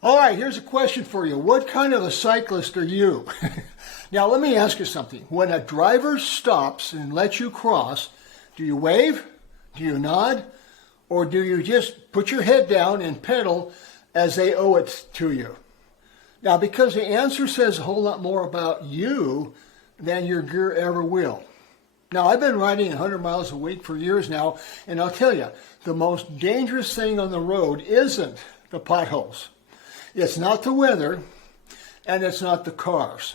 All right, here's a question for you. What kind of a cyclist are you? Now, let me ask you something. When a driver stops and lets you cross, do you wave? Do you nod? Or do you just put your head down and pedal as they owe it to you? Now, because the answer says a whole lot more about you than your gear ever will. Now, I've been riding 100 miles a week for years now, and I'll tell you, the most dangerous thing on the road isn't the potholes. It's not the weather, and it's not the cars.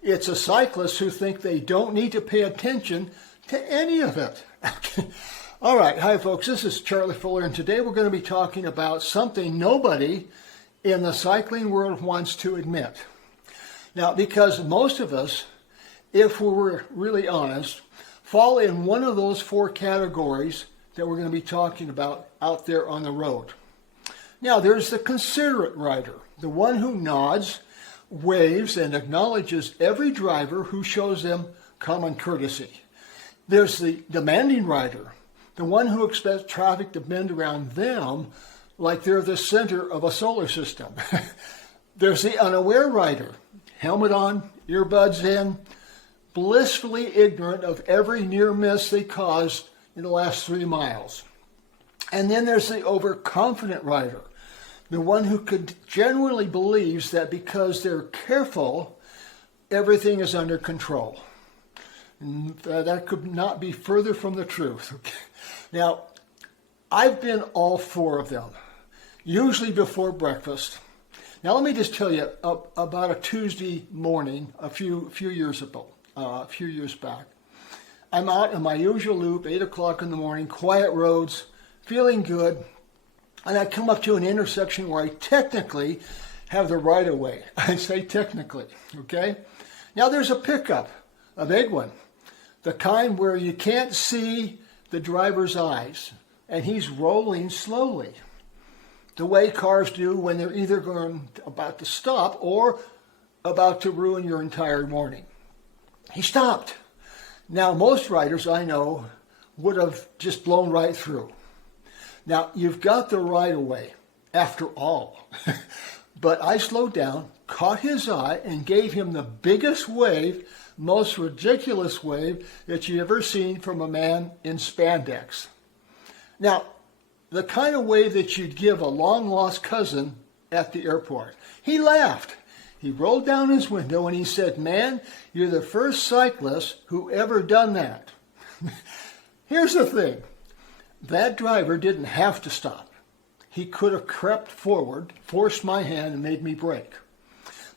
It's the cyclists who think they don't need to pay attention to any of it. All right, hi folks, this is Charlie Fuller, and today we're going to be talking about something nobody in the cycling world wants to admit. Now, because most of us, if we were really honest, fall in one of those four categories that we're going to be talking about out there on the road. Now, there's the considerate rider, the one who nods, waves, and acknowledges every driver who shows them common courtesy. There's the demanding rider, the one who expects traffic to bend around them like they're the center of a solar system. There's the unaware rider, helmet on, earbuds in, blissfully ignorant of every near miss they caused in the last 3 miles. And then there's the overconfident rider, the one who genuinely believes that because they're careful, everything is under control. And that could not be further from the truth. Now, I've been all four of them, usually before breakfast. Now, let me just tell you about a Tuesday morning a few years back. I'm out in my usual loop, 8 o'clock in the morning, quiet roads, feeling good, and I come up to an intersection where I technically have the right of way. I say technically, okay? Now there's a pickup, a big one, the kind where you can't see the driver's eyes, and he's rolling slowly, the way cars do when they're either about to stop or about to ruin your entire morning. He stopped. Now, most riders I know would have just blown right through. Now, you've got the right of way, after all. But I slowed down, caught his eye, and gave him the biggest wave, most ridiculous wave that you've ever seen from a man in spandex. Now, the kind of wave that you'd give a long-lost cousin at the airport. He laughed. He rolled down his window and he said, "Man, you're the first cyclist who ever done that." Here's the thing. That driver didn't have to stop. He could have crept forward, forced my hand, and made me brake.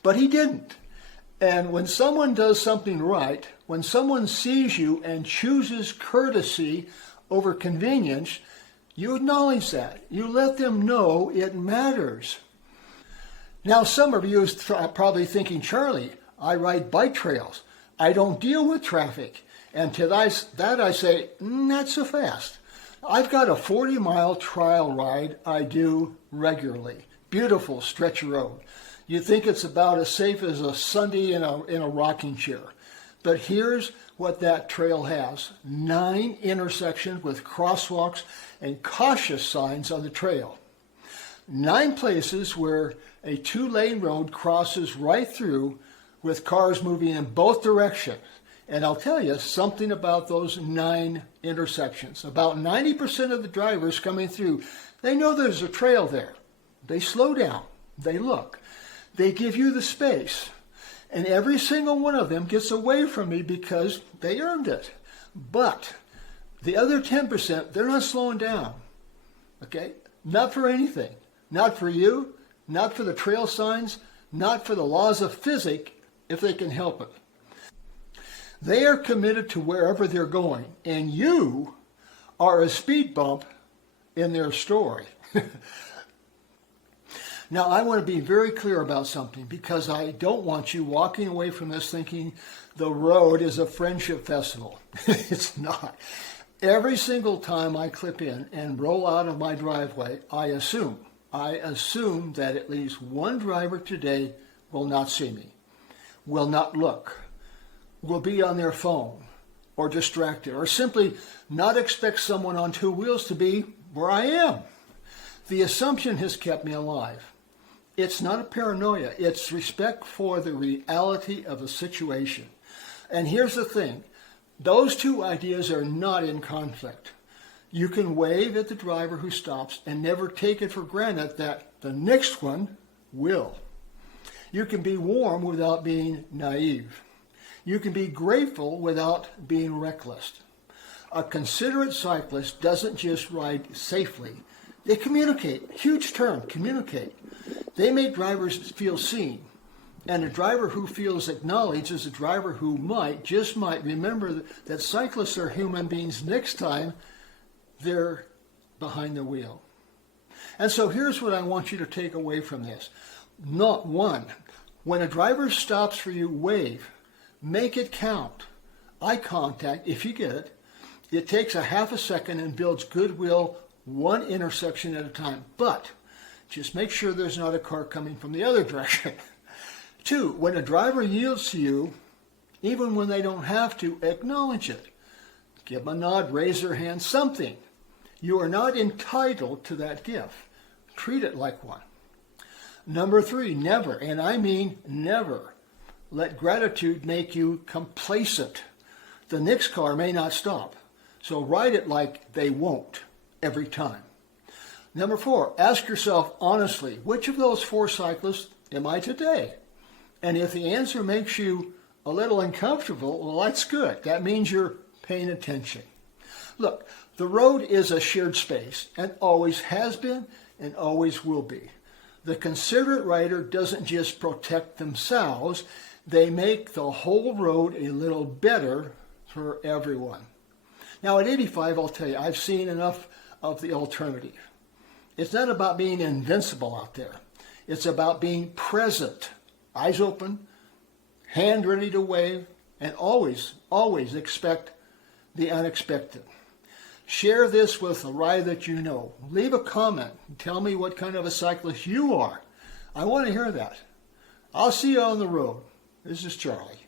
But he didn't. And when someone does something right, when someone sees you and chooses courtesy over convenience, you acknowledge that. You let them know it matters. Now, some of you are probably thinking, Charlie, I ride bike trails. I don't deal with traffic. And to that I say, not so fast. I've got a 40-mile trial ride I do regularly. Beautiful stretch of road. You'd think it's about as safe as a Sunday in a rocking chair. But here's what that trail has. 9 intersections with crosswalks and cautious signs on the trail. 9 places where a 2-lane road crosses right through with cars moving in both directions. And I'll tell you something about those 9 intersections. About 90% of the drivers coming through, they know there's a trail there. They slow down. They look. They give you the space. And every single one of them gets away from me because they earned it. But the other 10%, they're not slowing down. Okay? Not for anything. Not for you. Not for the trail signs. Not for the laws of physics, if they can help it. They are committed to wherever they're going, and you are a speed bump in their story. Now, I want to be very clear about something because I don't want you walking away from this thinking the road is a friendship festival. It's not. Every single time I clip in and roll out of my driveway, I assume that at least one driver today will not see me, will not look, will be on their phone or distracted, or simply not expect someone on 2 wheels to be where I am. The assumption has kept me alive. It's not a paranoia. It's respect for the reality of the situation. And here's the thing. Those two ideas are not in conflict. You can wave at the driver who stops and never take it for granted that the next one will. You can be warm without being naive. You can be grateful without being reckless. A considerate cyclist doesn't just ride safely. They communicate. Huge term, communicate. They make drivers feel seen. And a driver who feels acknowledged is a driver who just might remember that cyclists are human beings next time they're behind the wheel. And so here's what I want you to take away from this. Not one. When a driver stops for you, wave. Make it count. Eye contact, if you get it. It takes a half a second and builds goodwill one intersection at a time. But just make sure there's not a car coming from the other direction. 2, when a driver yields to you, even when they don't have to, acknowledge it. Give them a nod, raise their hand, something. You are not entitled to that gift. Treat it like one. Number 3, never, and I mean never, let gratitude make you complacent. The next car may not stop, so ride it like they won't every time. Number 4, ask yourself honestly, which of those 4 cyclists am I today? And if the answer makes you a little uncomfortable, well, that's good. That means you're paying attention. Look, the road is a shared space and always has been and always will be. The considerate rider doesn't just protect themselves, they make the whole road a little better for everyone. Now at 85, I'll tell you, I've seen enough of the alternative. It's not about being invincible out there. It's about being present, eyes open, hand ready to wave, and always, always expect the unexpected. Share this with a rider that you know. Leave a comment. Tell me what kind of a cyclist you are. I want to hear that. I'll see you on the road. This is Charlie.